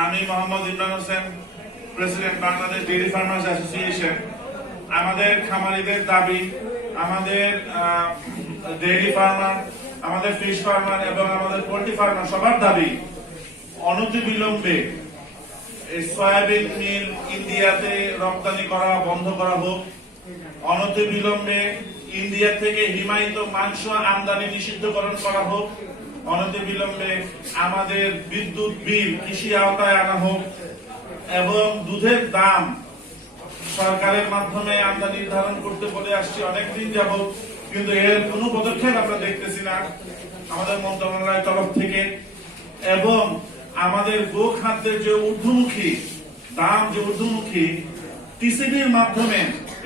আমি Mohammad Imran Hossain, president Bangladesh dairy farmers association. আমাদের খামারিদের দাবি, আমাদের ডেইরি ফার্মার, আমাদের ফিশ ফার্মার এবং আমাদের পোল্ট্রি ফার্মার সবার দাবি অনতিবিলম্বে এই সয়াবিন মিল ইন্ডিয়াতে রপ্তানি করা বন্ধ করা হোক। অনতিবিলম্বে ইন্ডিয়া থেকে হিমায়িত মাংস আমদানি নিষিদ্ধকরণ করা হোক। অনতিবিলম্বে আমাদের বিদ্যুৎ বিল কৃষি আওতায় আনা হোক এবং দুধের দাম সরকারের মাধ্যমে আমরা নির্ধারণ করতে বলে আসছি অনেকদিন যাবত, কিন্তু এর কোনো পদক্ষেপ আমরা দেখতেছি না আমাদের মন্ত্রণালয়ের তরফ থেকে। এবং আমাদের গো খাদ্যের যে ঊর্ধ্বমুখী দাম, যে ঊর্ধ্বমুখী টিসিবির মাধ্যমে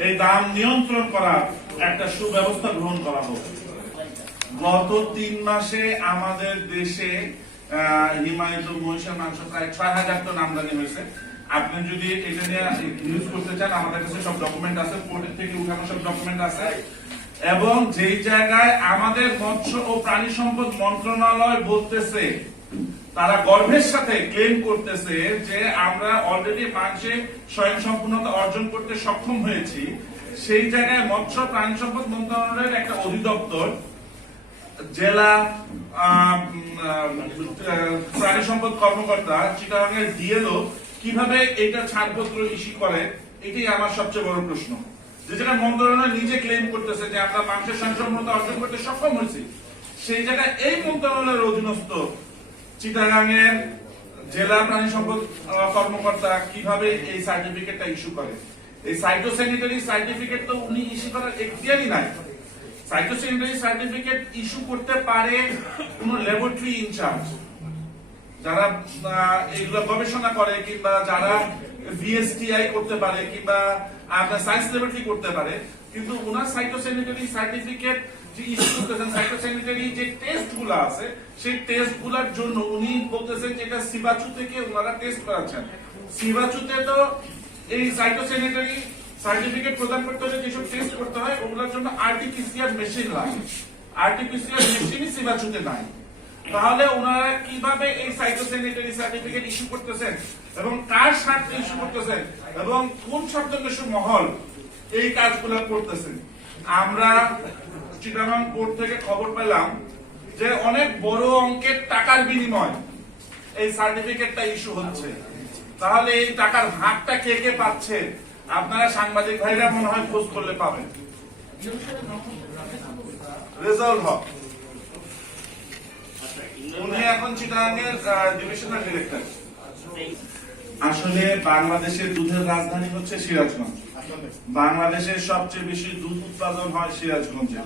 এই দাম নিয়ন্ত্রণ করার একটা সুব্যবস্থা গ্রহণ করা হোক। গত 3 মাসে আমাদের দেশে হিমায়িত মহিষের মাংস প্রায় 6000 টন আমদানি হয়েছে। আপনি যদি এটা নিয়ে ইউজ করতে চান, আমাদের কাছে সব ডকুমেন্ট আছে, পোর্ট থেকে উঠানো সব ডকুমেন্ট আছে। এবং যেই জায়গায় আমাদের মৎস্য ও প্রাণী সম্পদ মন্ত্রণালয় বলতেছে, তারা গর্বের সাথে ক্লেম করতেছে যে আমরা অলরেডি মাংসে স্বয়ংসম্পূর্ণতা অর্জন করতে সক্ষম হয়েছি, সেই জায়গায় মৎস্য প্রাণী সম্পদ মন্ত্রণালয়ের একটা অধিদপ্তর জেলা প্রাণী সম্পদ কর্মকর্তা চিটাগাংয়ের ডিএলও কিভাবে এটা ছাড়পত্র ইস্যু করে, এটাই আমার সবচেয়ে বড় প্রশ্ন। যে জায়গায় মন্ত্রণালয় নিজে ক্লেম করতেছে যে আমরা মাংসের স্বয়ংসম্পূর্ণতা অর্জন করতে সক্ষম হয়েছি, সেই জায়গায় এই মন্ত্রণালয়ের অধীনস্থ চিটাগাংয়ের জেলা প্রাণী সম্পদ কর্মকর্তা কিভাবে এই সার্টিফিকেটটা ইস্যু করে। এই সাইটোস্যানিটারি সার্টিফিকেট তো উনি ইস্যু করার এখতিয়ারই নাই। সাইটোস্যানিটারি সার্টিফিকেট ইস্যু করতে পারে কোন ল্যাবরেটরি ইনচার্জ, যারা এগুলো গবেষণা করে, কিংবা যারা ভিএসটিআই করতে পারে, কিংবা আপনার সায়েন্স ল্যাবরেটরি করতে পারে। কিন্তু ওনার সাইটোস্যানিটারি সার্টিফিকেট যে ইস্যু করতেছেন, সাইটোস্যানিটারি যে টেস্ট গুলা আছে, সেই টেস্ট গুলার জন্য উনি বলতেছেন যে এটা সিবাচু থেকে ওনারা টেস্ট করাচ্ছেন। সিবাচুতে তো এই সাইটোস্যানিটারি সার্টিফিকেট প্রদান করতে হলে যেসব টেস্ট করতে হয়, ওগুলোর জন্য আরটিপিসিআর মেশিন লাগে। আরটিপিসিআর মেশিনই সিবাচুতে নাই। তাহলে ওনারা কিভাবে এই সাইটোস্যানিটারি সার্টিফিকেট ইস্যু করতেছেন এবং কার স্বার্থে ইস্যু করতেছেন এবং কোন শব্দকেশু মহল এই কাজগুলো করতেছেন? আমরা চিটাগাং কোর্ট থেকে খবর পেলাম যে অনেক বড় অঙ্কের টাকার বিনিময় এই সার্টিফিকেটটা ইস্যু হচ্ছে। তাহলে এই টাকার ভাগটা কে কে পাচ্ছে? আপনারা সাংবাদিক ভাইরা মনে হয় খোঁজ করলে পাবেন। রেজাউল হক, উনি এখন চিটাগাংয়ের ডিভিশনাল ডিরেক্টর। আসলে বাংলাদেশের দুধের রাজধানী হচ্ছে সিরাজগঞ্জ। বাংলাদেশের সবচেয়ে বেশি দুধ উৎপাদন হয় সিরাজগঞ্জে।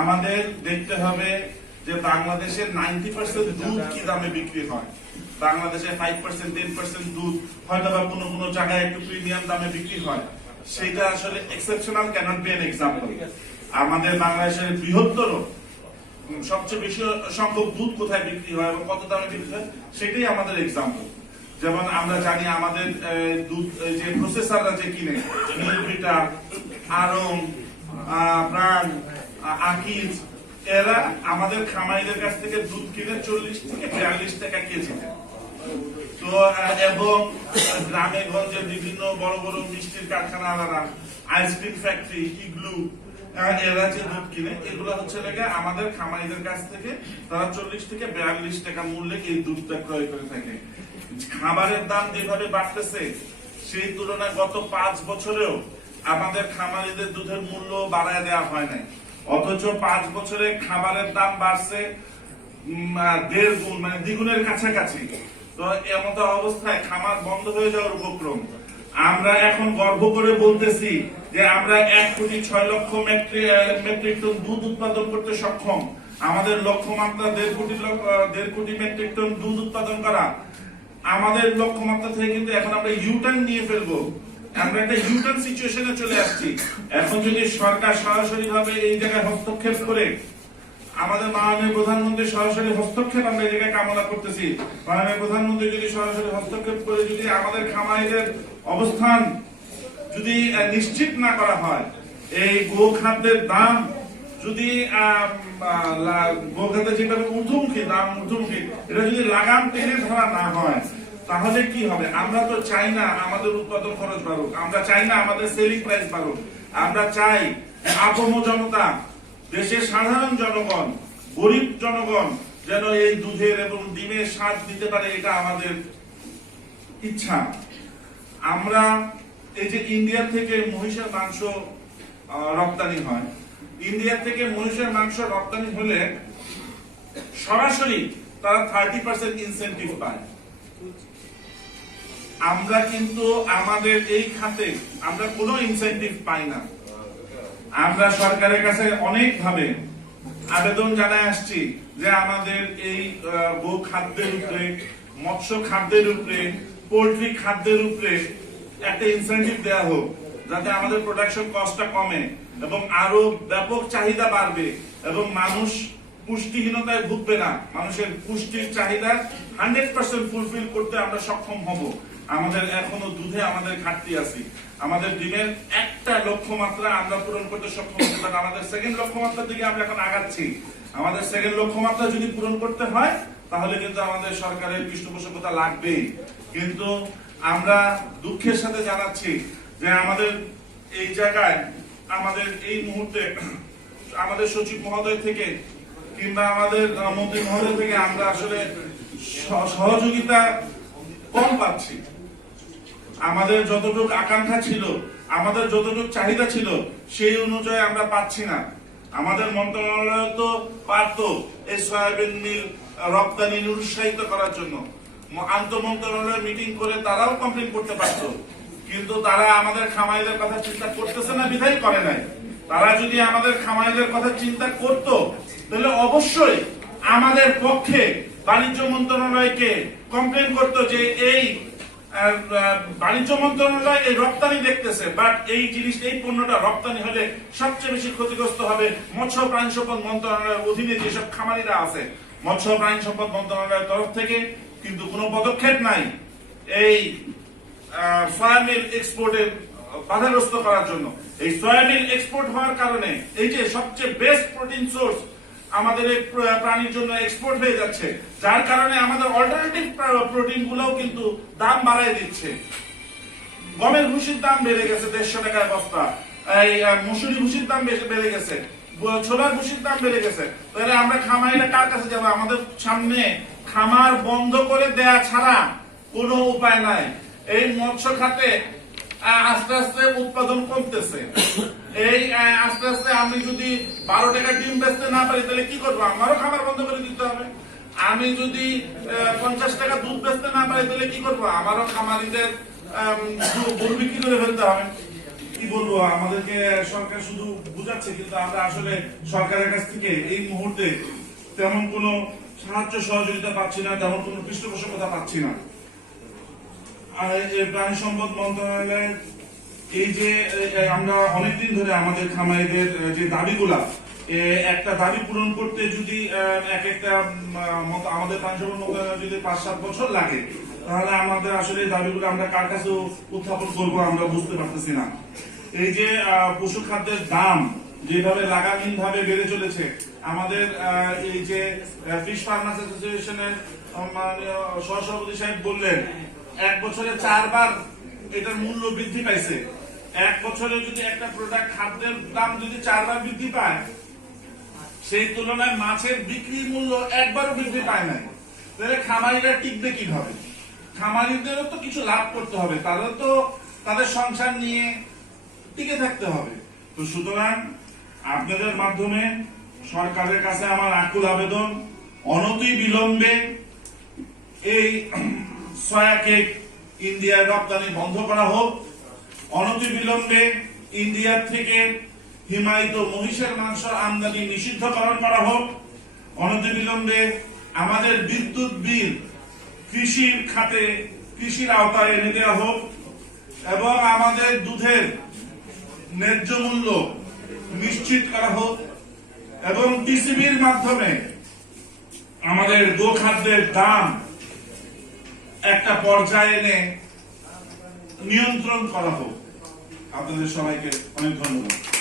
আমাদের দেখতে হবে যে বাংলাদেশের 90% দুধ কি দামে বিক্রি হয়। বাংলাদেশে 5%, 10% দুধ হয়তো বা কোনো কোনো জায়গায় একটু প্রিমিয়াম দামে বিক্রি হয়। সেটা আসলে exceptional, cannot be an example. আমাদের বাংলাদেশের বৃহত্তর সবচেয়ে বেশি সংখ্যক দুধ কোথায় বিক্রি হয় এবং কত দামে বিক্রি হয়, সেটাই আমাদের এক্সাম্পল। যেমন আমরা জানি আমাদের দুধ যে প্রসেসররা যে কিনে, মিল্কভিটা, আরং, প্রাণ, আকিজ, এরা আমাদের খামারিদের কাছ থেকে দুধ কিনে 40 থেকে 42 টাকা কেজি। তো এবং গ্রামে গঞ্জে বিভিন্ন বড় বড় মিষ্টির কারখানাওয়ালারা, আইসক্রিম ফ্যাক্টরি, ইগলু, এরা যে দুধ কিনে, এগুলো হচ্ছে লেগে আমাদের খামারিদের কাছ থেকে তারা 40 থেকে 42 টাকা মূল্যে এই দুধটা ক্রয় করে থাকে। খাবারের দাম যেভাবে বাড়তেছে, সেই তুলনায় গত 5 বছরেও আমাদের খামারিদের দুধের মূল্য বাড়ায় দেওয়া হয় নাই। অথচ 5 বছরে খাবারের দাম বাড়ছে 1.5 গুণ, মানে দ্বিগুণের কাছাকাছি। তো এমন অবস্থায় খামার বন্ধ হয়ে যাওয়ার উপক্রম। আমরা এখন গর্ব করে বলতেছি যে আমরা 1,06,00,000 মেট্রিক টন দুধ উৎপাদন করতে সক্ষম। আমাদের লক্ষ্যমাত্রা 1.5 কোটি মেট্রিক টন দুধ উৎপাদন করা। আমাদের লক্ষ্যমাত্রা থেকে কিন্তু এখন আমরা ইউটার্ন নিয়ে ফেলবো। আমরা একটা ইউটার্ন সিচুয়েশনে চলে আসছি। এখন যদি সরকার সরাসরি ভাবে এই জায়গায় হস্তক্ষেপ করে, আমাদের মাননীয় প্রধানমন্ত্রী সরাসরি হস্তক্ষেপ আমরা এই জায়গায় কামনা করতেছি। মাননীয় প্রধানমন্ত্রী যদি সরাসরি হস্তক্ষেপ করে যদি আমাদের খামারিদের অবস্থান যদি নিশ্চিত না করা হয়, এই গো খাদ্যের দাম যদি গো খাদ্যের যেভাবে ঊর্ধ্বমুখী দাম ঊর্ধ্বমুখী, এটা যদি লাগাম টেনে ধরা না হয়, তাহলে কি হবে? আমরা তো চাই না আমাদের উৎপাদন খরচ বাড়ুক, আমরা চাই না আমাদের সেলিং প্রাইস বাড়ুক, আমরা চাই আপামর জনতা, দেশের সাধারণ জনগণ, গরিব জনগণ যেন এই দুধের এবং ডিমের স্বাদ দিতে পারে, এটা আমাদের ইচ্ছা। আমরা এই যে ইন্ডিয়া থেকে মহিষের মাংস রপ্তানি হয়, ইন্ডিয়া থেকে মহিষের মাংস রপ্তানি হলে সরাসরি তারা 30% ইনসেন্টিভ পায়। আমরা কিন্তু আমাদের এই খাতে আমরা কোনো ইনসেন্টিভ পাই না। আমরা সরকারের কাছে অনেক ভাবে আবেদন জানায় আসছি যে আমাদের এই গো খাদ্যের উপরে, মৎস্য খাদ্যের উপরে, পোল্ট্রি খাদ্যের উপরে একটা ইনসেন্টিভ দেওয়া হোক, যাতে আমাদের প্রোডাকশন কস্টটা কমে এবং আরো ব্যাপক চাহিদা বাড়বে এবং মানুষ পুষ্টিহীনতায় ভুগবে না। মানুষের পুষ্টির চাহিদা 100% ফুলফিল করতে আমরা সক্ষম হব। আমাদের এখনো দুধে আমাদের ঘাটতি আছে, আমাদের ডিমের একটা লক্ষ্যমাত্রা আমরা পূরণ করতে সক্ষম হতে পারি। আমাদের সেকেন্ড লক্ষ্যমাত্রার দিকে আমরা এখন আগাচ্ছি। আমাদের সেকেন্ড লক্ষ্যমাত্রা যদি পূরণ করতে হয় তাহলে কিন্তু আমাদের সরকারের পৃষ্ঠপোষকতা লাগবেই। কিন্তু আমরা দুঃখের সাথে জানাচ্ছি যে আমাদের এই জায়গায়, আমাদের এই মুহূর্তে আমাদের সচিব মহোদয় থেকে কিংবা আমাদের মন্ত্রী মহোদয় থেকে আমরা আসলে সহযোগিতা কম পাচ্ছি। আমাদের যতটুকু আকাঙ্ক্ষা ছিল, আমাদের যতটুকু চাহিদা ছিল, সেই অনুযায়ী আমরা পাচ্ছি না। আমাদের মন্ত্রণালয় তো পারতো এই সয়াবিন মিল রপ্তানি উৎসাহিত করার জন্য আন্তঃ মন্ত্রণালয় মিটিং করে তারাও কমপ্লেন করতে পারতো, কিন্তু তারা আমাদের খামারিদের কথা চিন্তা করতেছে না, বিধায় করে নাই। তারা যদি আমাদের খামারিদের কথা চিন্তা করতো তাহলে অবশ্যই আমাদের পক্ষে বাণিজ্য মন্ত্রণালয়কে কমপ্লেন করতো যে এই বাণিজ্য মন্ত্রণালয় এই রপ্তানি দেখতেছে, বাট এই জিনিস, এই পণ্যটা রপ্তানি হলে সবচেয়ে বেশি ক্ষতিগ্রস্ত হবে মৎস্য প্রাণী সম্পদ মন্ত্রণালয়ের অধীনে যেসব খামারিরা আছে। মৎস্য প্রাণী সম্পদ মন্ত্রণালয়ের তরফ থেকে কিন্তু কোনো পদক্ষেপ নাই এই সয়াবিন এক্সপোর্টের বাধাগ্রস্ত করার জন্য। এই সয়াবিন এক্সপোর্ট হওয়ার কারণে এই যে সবচেয়ে বেস্ট প্রোটিন সোর্স আমাদের এই প্রাণীর জন্য এক্সপোর্ট হয়ে যাচ্ছে, যার কারণে আমাদের অল্টারনেটিভ প্রোটিন গুলোও কিন্তু দাম বাড়ায় দিচ্ছে। গমের ভুসির দাম বেড়ে গেছে 150 টাকায় বস্তা, এই মসুরি ভুসির দাম বেড়ে গেছে, ছোলার ভুসির দাম বেড়ে গেছে। তাহলে আমরা খামারিরা কার কাছে যাবো? আমাদের সামনে খামার বন্ধ করে দেয়া ছাড়া কোনো উপায় নাই। এই মৎস্য খাতে আস্তে আস্তে উৎপাদন কমতেছে। এই আস্তে আস্তে আমি যদি 12 টাকা ডিম বেচতে না পারি তাহলে কি করবো? আমারও খামার বন্ধ করে দিতে হবে। আমি যদি 50 টাকা দুধ বেচতে না পারি তাহলে কি করবো? আমারও খামারিদের গরু বিক্রি করে ফেলতে হবে। কি বলবো, আমাদেরকে সরকার শুধু বুঝাচ্ছে, কিন্তু আমরা আসলে সরকারের কাছ থেকে এই মুহূর্তে তেমন কোনো সাহায্য সহযোগিতা পাচ্ছি না, তেমন কোনো পৃষ্ঠপোষকতা পাচ্ছি না। আর প্রাণী সম্পদ মন্ত্রণালয়ের এই যে আমরা অনেকদিন ধরে আমাদের খামারিদের যে দাবিগুলা, একটা দাবি পূরণ করতে যদি এক একটা আমাদের প্রাণী সম্পদ মন্ত্রণালয় যদি 5-7 বছর লাগে, তাহলে আমাদের আসলে এই দাবিগুলো আমরা কার কাছে উত্থাপন করবো আমরা বুঝতে পারতেছি না। এই যে পশু খাদ্যের দাম যেভাবে লাগামহীন ভাবে বেড়ে চলেছে, আমাদের এই যে ফিশ ফার্মার্স অ্যাসোসিয়েশনের সহসভাপতি সাহেব বললেন 1 বছরে 4 বার এটার মূল্য বৃদ্ধি পাইছে। 1 বছরে যদি একটা প্রোডাক্ট খাদ্যের দাম যদি 4 বার বৃদ্ধি পায়, সেই তুলনায় মাছের বিক্রি মূল্য একবারও বৃদ্ধি পায় নাই। তাহলে খামারিরা টিকবে কিভাবে? খামারিদেরও তো কিছু লাভ করতে হবে, তারা তো তাদের সংসার নিয়ে টিকে থাকতে হবে। তো সুতরাং আপনাদের মাধ্যমে সরকারের কাছে আমার আকুল আবেদন, অনতি বিলম্বে এই সয়া কেক ইন্ডিয়ার রপ্তানি বন্ধ করা হোক। অনতি বিলম্বে ইন্ডিয়ার থেকে হিমায়িত মহিষের মাংস আমদানি নিষিদ্ধকরণ করা হোক। অনতি বিলম্বে আমাদের বিদ্যুৎ বিল কৃষির খাতে, কৃষির আওতায় এনে দেওয়া হোক এবং আমাদের দুধের ন্যায্য মূল্য নিশ্চিত করা হোক এবং টিসিবির মাধ্যমে আমাদের গোখাদ্যের দাম একটা পর্যায়ে এনে নিয়ন্ত্রণ করা হোক। আপনাদের সবাইকে অনেক ধন্যবাদ।